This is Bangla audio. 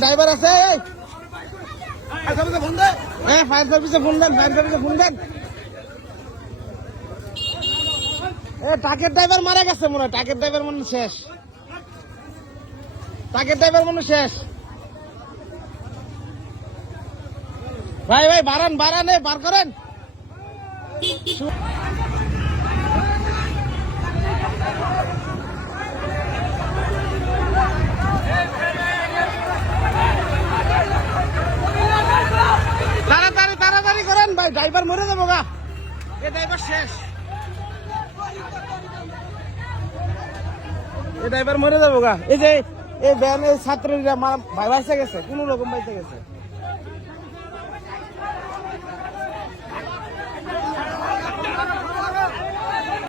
ড্রাইভার আছে ফায়ার সার্ভিসে ফোন দেন ট্রাকের ড্রাইভার মারা গেছে মনে হয় ট্রাকের ড্রাইভার মনে শেষ ভাই বাড়ান বার করেন তাড়াতাড়ি করেন ভাই ড্রাইভার মরে যাবো গা এ ড্রাইভার শেষ এই যে এই ভ্যানের ছাত্রীরা ভাই বাইসে গেছে কোন রকম বাইসে গেছে